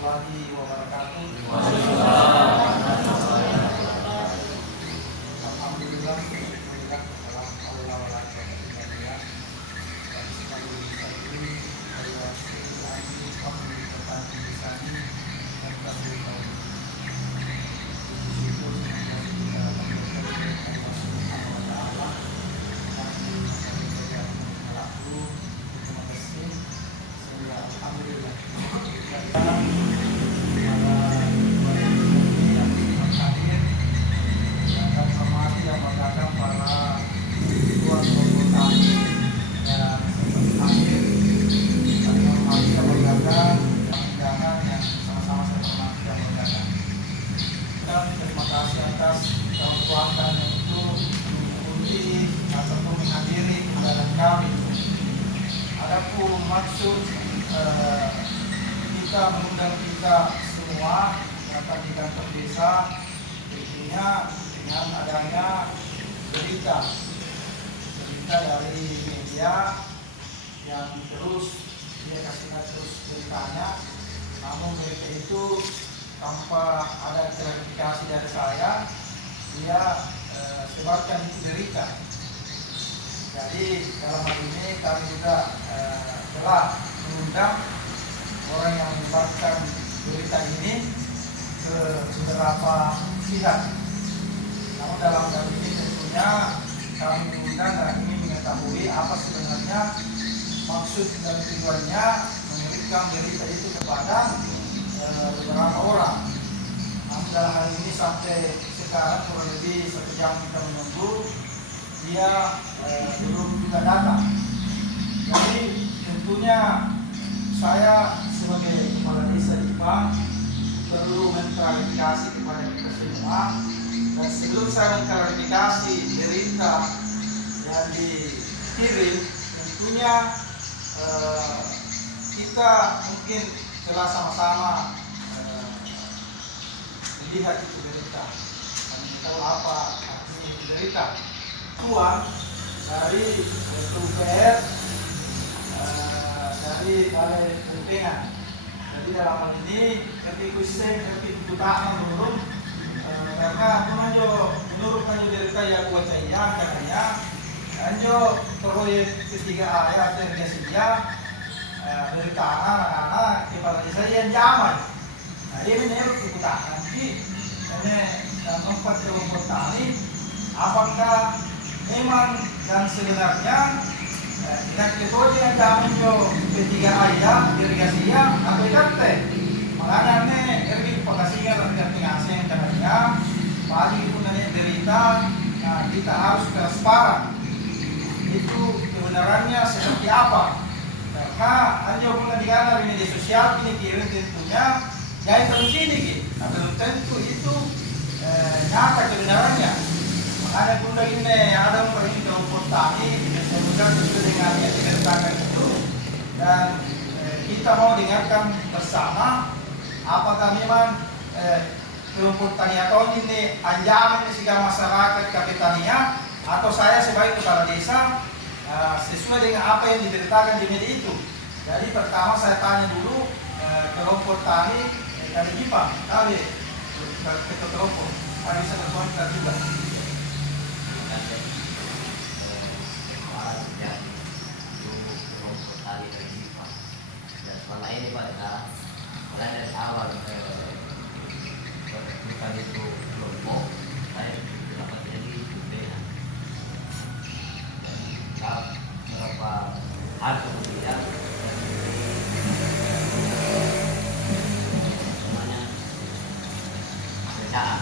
warahmatullahi wabarakatuh. Alhamdulillah, alhamdulillah, Allah wala quwwata illa terima kasih atas kekuatan itu mengikuti ataupun menghadiri undangan kami. Adapun maksud kita mengundang kita semua datang di kantor desa, tentunya dengan adanya berita dari media yang terus dia kasih terus beritanya, namun berita itu tanpa ada klarifikasi dari saya, dia sebarkan itu berita. Jadi dalam hal ini kami juga telah mengundang orang yang menyebarkan berita ini ke beberapa pihak. Namun dalam hal ini tentunya kami mengundang dan ingin mengetahui apa sebenarnya maksud dan tujuannya memberikan berita itu kepada beberapa orang. Namun dalam hal ini sampai sekarang kurang lebih 1 jam kita menunggu, dia belum juga datang. Jadi tentunya saya sebagai kepala desa Jepang perlu mengklarifikasi kepada kita semua, dan sebelum saya mengklarifikasi berita yang dikirim, tentunya kita mungkin telah sama-sama melihat itu berita dan tahu apa artinya itu berita. Tuan dari PUPR, dari Balai Penelitian. Jadi dalam hal ini ketika putaran menurut karena menurut berita yang buat saya katanya anjo proyek ketiga ayat yang dia berita anak-anak kepala desa yang zaman. Nah ini menurut putaran ini tempat kelompok tani, apakah memang dan sebenarnya tidak ketemu yang kami ketiga ayat irigasinya atau tidak? Makanya ergi pengasihan dan pengasihan yang katanya pagi itu nanti berita, nah kita harus transparan itu kebenarannya seperti apa. Karena anjo pun negara di media sosial ini kirim tentunya jadi terus ini gitu, belum tentu itu nyata kebenarannya. Makanya bunda ini ada orang kelompok tani kemudian sesuai dengan yang diceritakan itu, dan kita mau dengarkan bersama apakah memang kelompok tani atau ini anjaman segala masyarakat kapitania, atau saya sebagai kepala desa sesuai dengan apa yang diberitakan di media itu. Jadi pertama saya tanya dulu kelompok tani dari Jepang, kami kelompok bisa berkomentar juga. Selama ini Pak, mulai dari awal bukan itu kelompok, saya dapat jadi pimpinan. Beberapa hari kemudian semuanya pekerjaan,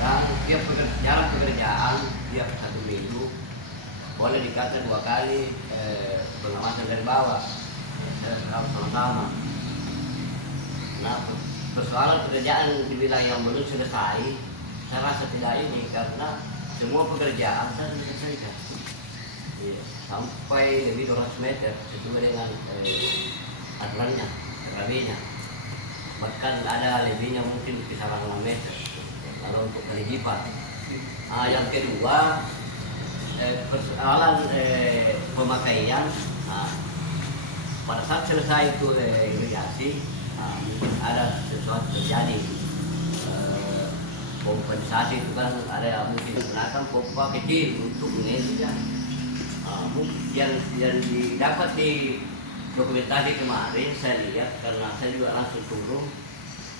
dan tiap jalan pekerjaan tiap 1 minggu boleh dikata 2 kali pengamatan dari bawah. Sama-sama. Nah, persoalan pekerjaan di wilayah yang belum selesai, saya rasa tidak ini karena semua pekerjaan saya selesaikan. Sampai lebih 200 meter sesuai dengan aturannya, lebihnya. Bahkan ada lebihnya mungkin kisaran 6 meter kalau untuk kelijipan. Yang kedua, persoalan pemakaian. Pada saat selesai itu irigasi, dapat terjadi. Kompensasi itu kan ada yang mungkin menggunakan pompa kecil untuk mengendalinya. Yang didapat di dokumentasi kemarin saya lihat, karena saya juga langsung turun,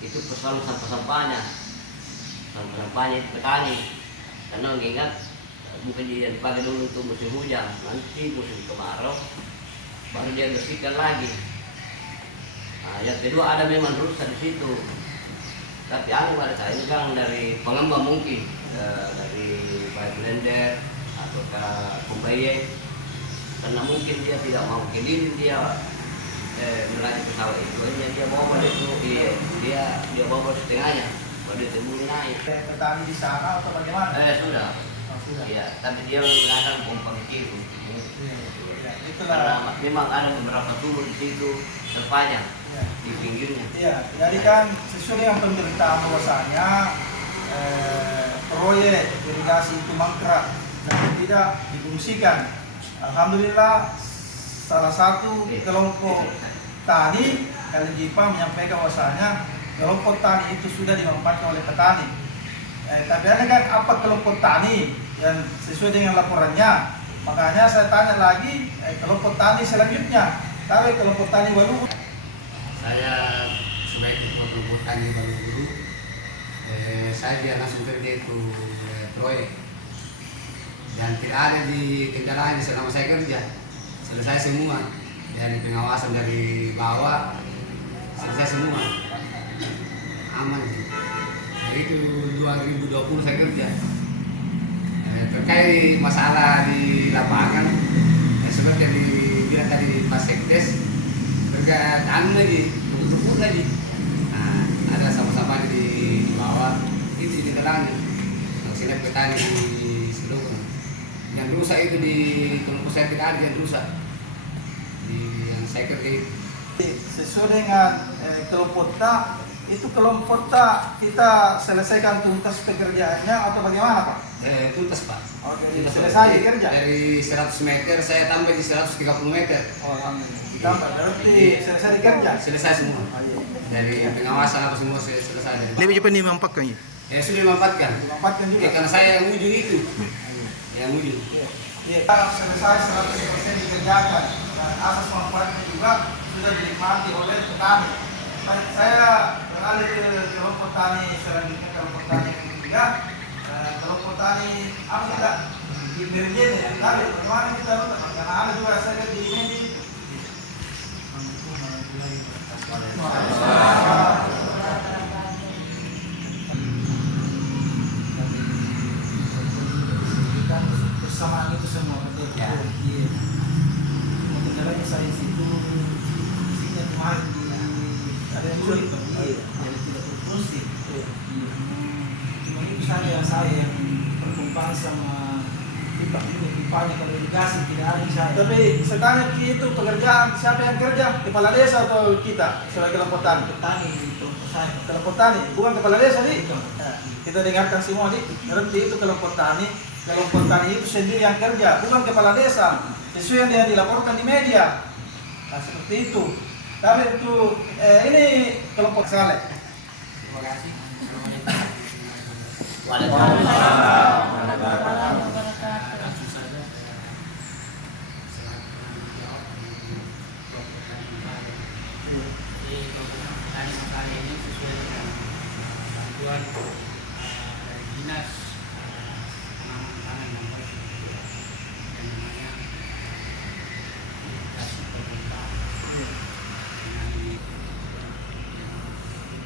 itu persoalan sampah-sampahnya itu petani, karena mengingat bukan dia dipakai dulu untuk musim hujan, nanti musim kemarau baru dia bersihkan lagi. Yang kedua ada memang rusak di situ. Tapi mereka ini kan dari pengembang mungkin dari pipe blender atau pembayang, karena mungkin dia tidak mau keliling, dia melalui pesawat itu hanya dia bawa itu dia bawa setengahnya baru dia temuin naik. Petani di sana atau bagaimana? Sudah. Oh, sudah. Iya, tapi dia menggunakan pompa kecil. Itulah. Karena memang ada beberapa sumur di situ terpanjang di pinggirnya. Iya, jadi kan sesuai dengan pemberitaan bahwasanya proyek irigasi itu mangkrak dan tidak difungsikan. Alhamdulillah salah satu kelompok tani LGIPA menyampaikan bahwasanya kelompok tani itu sudah dimanfaatkan oleh petani. Tapi ada kan apa kelompok tani yang sesuai dengan laporannya. Makanya saya tanya lagi kelompok tani selanjutnya. Kalau kelompok tani baru, saya sebagai kelompok tani baru, saya dia langsung kerja itu proyek dan tidak ada di kendalanya selama saya kerja. Selesai semua dari pengawasan dari bawah, selesai semua aman. Jadi itu 2020 saya kerja. Terkait masalah di lapangan, seperti yang dibilang tadi pas sekdes, kerja lagi, kebut-kebut lagi. Nah, ada sama-sama di bawah, itu di tengahnya. Sini petani di seluruh. Yang rusak itu di kelompok saya tidak ada yang rusak. Di yang saya kerja itu. sesuai dengan kelompok tak, itu kelompok tak kita selesaikan tuntas pekerjaannya atau bagaimana Pak? Tuntas Pak. Oh, jadi selesai kerja? Dari 100 meter saya tambah di 130 meter. Oh, alhamdulillah. Ditambah, berarti selesai kerja? Selesai semua. Oh, iya. Dari pengawasan apa semua selesai. Lebih cepat dimampakkan ya? Sudah dimanfaatkan. Dimampakkan juga? Karena saya yang ujung itu. Yang ujung. Iya. Kita selesai 100% dikerjakan dan asas manfaatnya juga sudah dinikmati oleh petani. Saya beralih ke kelompok tani selanjutnya, kelompok tani yang ketiga. Kelompok tani apa tidak di Bergen ya? Tapi bagaimana kita lakukan? Karena ada juga saya lihat di ini. Bersamaan itu semua betul. Ya. Iya. Kendalanya saya situ isinya kemarin di ada yang sulit Pak. Iya. Jadi tidak berfungsi. Iya. Cuma itu saya yang berkumpul sama pipanya kalau irigasi tidak ada di saya. Tapi saya tanya itu pekerjaan siapa yang kerja? Kepala desa atau kita sebagai kelompok tani? Petani itu saya. Kelompok tani, bukan kepala desa nih. Kita dengarkan semua nih. Berarti itu kelompok tani. Kelompok tani itu sendiri yang kerja, bukan kepala desa. Sesuai yang dilaporkan di media. Nah, seperti itu. Tapi itu ini kelompok Saleh. Terima kasih. Waalaikumsalam. Dari dinas penanganan namanya yang namanya irigasi pemerintah dengan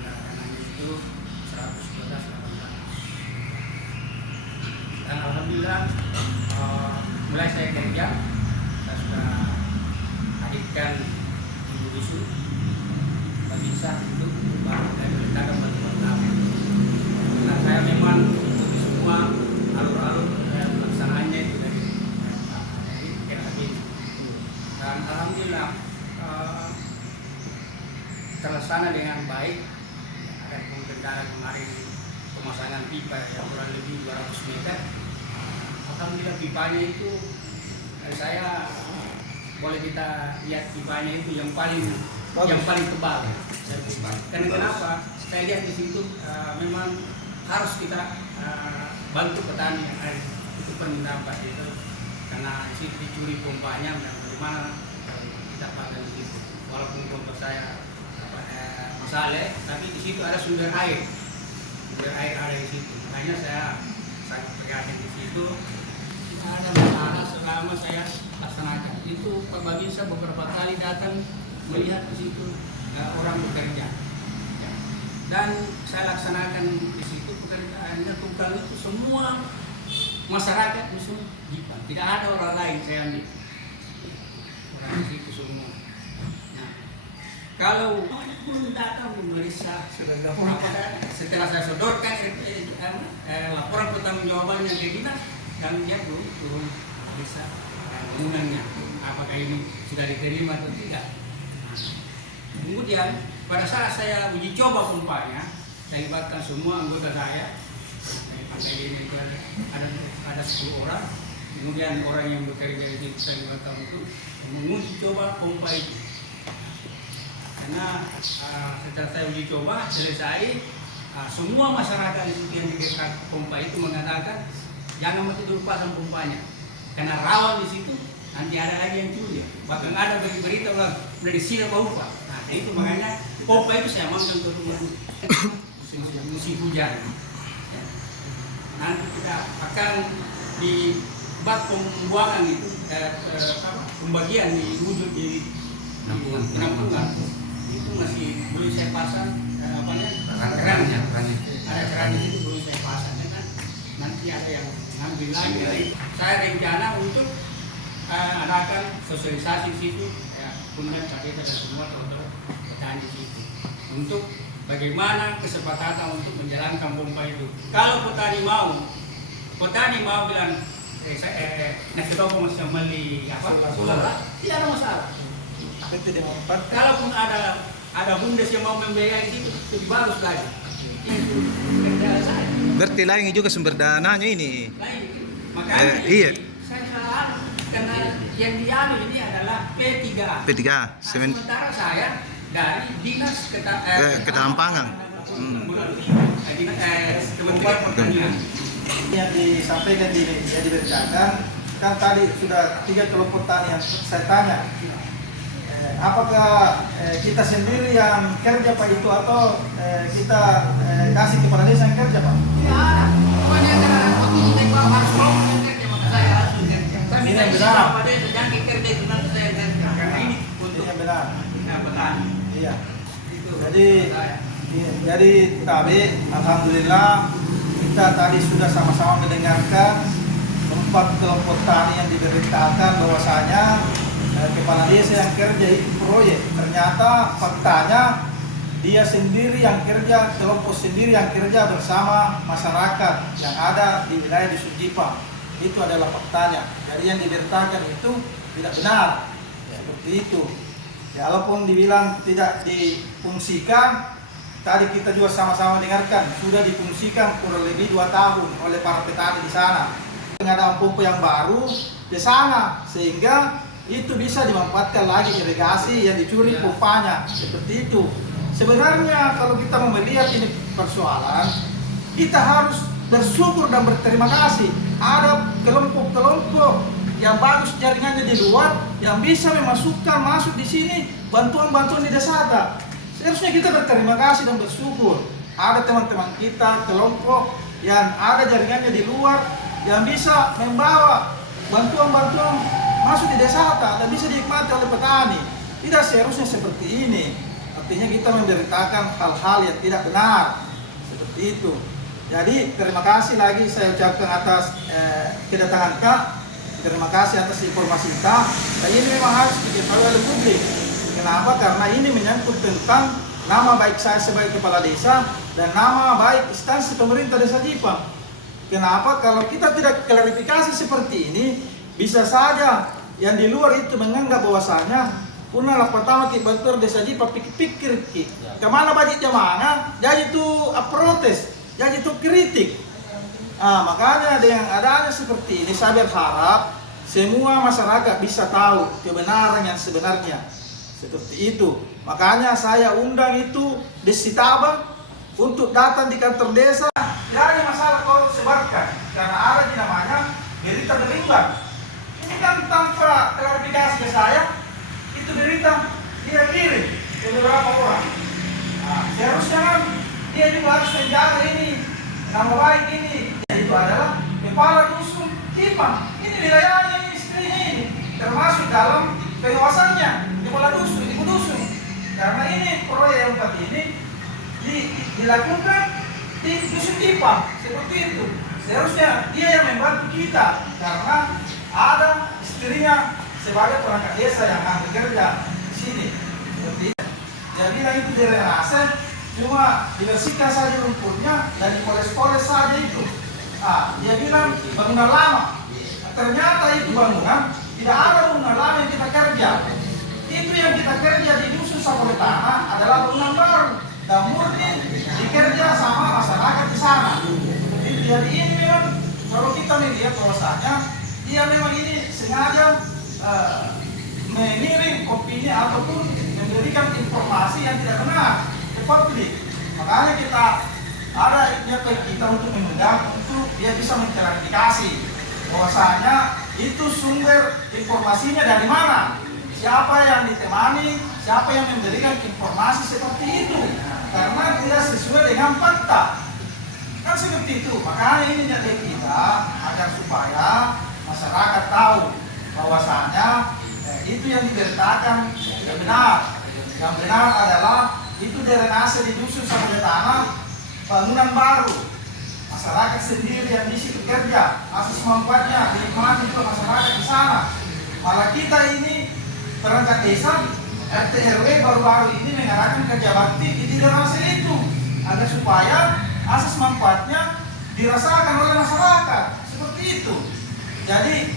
dananya itu 112,8. Dan alhamdulillah mulai saya kerja saya sudah hadirkan ibu dusun bisa untuk mengerjakan bantuan. Nah, saya memang semua alur-alur pelaksanaannya itu dari KKB. Dan alhamdulillah terlaksana dengan baik. Ada kendala kemarin pemasangan pipa yang kurang lebih 200 meter. Alhamdulillah pipanya itu saya boleh kita lihat pipanya itu yang paling tebal. Karena kenapa? saya lihat di situ memang harus kita bantu petani yang ada itu permintaan Pak itu, karena di situ dicuri pompanya dan bagaimana kita pakai di situ. Walaupun pompa saya masalah, tapi di situ ada sumber air ada di situ. Makanya saya sangat prihatin di situ. Tidak ada masalah selama saya laksanakan. Itu Pak Babinsa beberapa kali datang melihat di situ orang bekerja. Ya. Dan saya laksanakan di situ pekerjaannya tunggal itu semua masyarakat di sini Jipang. Tidak ada orang lain saya ambil. Orang di situ semua. Nah, kalau belum datang memeriksa setelah saya sodorkan laporan pertanggungjawabannya ke dinas, dan dia belum turun memeriksa bangunannya apakah ini sudah diterima atau tidak. Kemudian pada saat saya uji coba pompanya, saya libatkan semua anggota saya. Pantai ini itu ada 10 orang. Kemudian orang yang bekerja di situ saya libatkan untuk menguji coba pompa itu. Karena setelah saya uji coba selesai, semua masyarakat di situ yang di dekat pompa itu mengatakan jangan mati dulu pasang pompanya, karena rawan di situ. Nanti ada lagi yang curi. Bahkan ada berita bilang dari sini mau Pak. Nah itu makanya pompa itu saya amankan ke rumah musim hujan. Ya. Nanti kita akan di bak pembuangan itu pembagian di wujud di penampungan itu masih boleh saya pasang kerannya. Ada kerannya itu boleh saya pasang kan. Nanti ada yang ngambil lagi. Saya rencana untuk adakan sosialisasi di situ, ya, kemudian Pak Desa dan semua teman-teman petani di situ untuk bagaimana kesepakatan untuk menjalankan pompa itu. Kalau petani mau bilang nanti tahu masih beli solar, tidak ada masalah. Kalaupun ada bundes yang mau membiayai itu lebih bagus lagi. Itu kerjaan saya. Berarti lain juga sumber dananya ini. Lain. Makanya iya. Saya salah karena yang diambil ini adalah P3A. Sementara saya dari dinas Ketampangan. Kementerian Pertanian. Yang disampaikan di media diberitakan kan tadi sudah 3 kelompok tani yang saya tanya. Apakah kita sendiri yang kerja Pak itu atau kita kasih kepala desa yang kerja Pak? Ya, pokoknya waktu ini saya harus mau kerja maka saya harus kerja. Saya minta izin sama desa jangan kerja itu nanti saya kerja. Karena ini untuk yang benar. Petani. Iya. Jadi Tabe, alhamdulillah kita tadi sudah sama-sama mendengarkan 4 kelompok tani yang diberitakan bahwasanya kepala desa yang kerja itu proyek. Ternyata faktanya dia sendiri yang kerja, kelompok sendiri yang kerja bersama masyarakat yang ada di wilayah di Jipang. Itu adalah faktanya. Jadi yang diberitakan itu tidak benar. Seperti itu. Ya, walaupun dibilang tidak difungsikan, tadi kita juga sama-sama dengarkan sudah difungsikan kurang lebih 2 tahun oleh para petani di sana. Pengadaan pompa yang baru di sana sehingga itu bisa dimanfaatkan lagi irigasi yang dicuri pompanya. Seperti itu. Sebenarnya kalau kita mau melihat ini persoalan, kita harus bersyukur dan berterima kasih. Ada kelompok-kelompok yang bagus jaringannya di luar yang bisa masuk di sini bantuan-bantuan di desa. Seharusnya kita berterima kasih dan bersyukur. Ada teman-teman kita kelompok yang ada jaringannya di luar yang bisa membawa bantuan-bantuan masuk di desa dan bisa dinikmati oleh petani. Tidak seharusnya seperti ini. Artinya kita memberitakan hal-hal yang tidak benar. Seperti itu. Jadi terima kasih lagi saya ucapkan atas kedatangan Kak. Terima kasih atas informasi Kak. Dan ini memang harus diketahui oleh publik. Kenapa? Karena ini menyangkut tentang nama baik saya sebagai kepala desa dan nama baik instansi pemerintah desa Jipang. Kenapa? Kalau kita tidak klarifikasi seperti ini, bisa saja yang di luar itu menganggap bahwasanya punah pertama kita bantu desa Jipang pikir-pikir kemana budgetnya mana, jadi itu protes, jadi itu kritik. Makanya dengan adanya seperti ini saya berharap semua masyarakat bisa tahu kebenaran yang sebenarnya. Seperti itu. Makanya saya undang itu Desi Tabang untuk datang di kantor desa, tidak ada masalah kau sebarkan karena ada di namanya berita berimban. Ini kan tanpa klarifikasi ke saya, itu berita dia kirim ke beberapa orang. Nah, seharusnya kan dia juga harus menjaga ini, nama baik ini. Itu adalah kepala dusun Tipang. Ini wilayahnya, ini istrinya ini, termasuk dalam pengawasannya kepala dusun, ibu dusun. Karena ini proyek yang tadi ini dilakukan di dusun Tipang seperti itu. Seharusnya dia yang membantu kita karena ada istrinya sebagai perangkat desa yang akan bekerja di sini. Seperti itu. Dia bilang itu drenase, cuma dibersihkan saja rumputnya dan dipoles-poles saja itu. Dia bilang bangunan lama. Ternyata itu bangunan tidak ada bangunan lama yang kita kerja. Itu yang kita kerja di dusun Sapoletana adalah bangunan baru dan murni dikerja sama masyarakat di sana. Jadi ini memang kalau kita melihat bahwasanya dia memang ini sengaja mengirim opini ataupun memberikan informasi yang tidak benar ke publik. Makanya kita ada ikhtiar kita untuk mengundang untuk dia bisa mengklarifikasi bahwasanya itu sumber informasinya dari mana, siapa yang ditemani, siapa yang memberikan informasi seperti itu, karena tidak sesuai dengan fakta. Kan seperti itu. Makanya ini jadi kita agar supaya masyarakat tahu bahwasanya itu yang diberitakan tidak benar. Yang benar adalah itu drenase di dusun Sapoletana bangunan baru. Masyarakat sendiri yang di situ kerja, asas manfaatnya dinikmati juga masyarakat di sana. Malah kita ini perangkat desa RT RW baru-baru ini mengadakan kerja bakti di drenase itu agar supaya asas manfaatnya dirasakan oleh masyarakat seperti itu. Jadi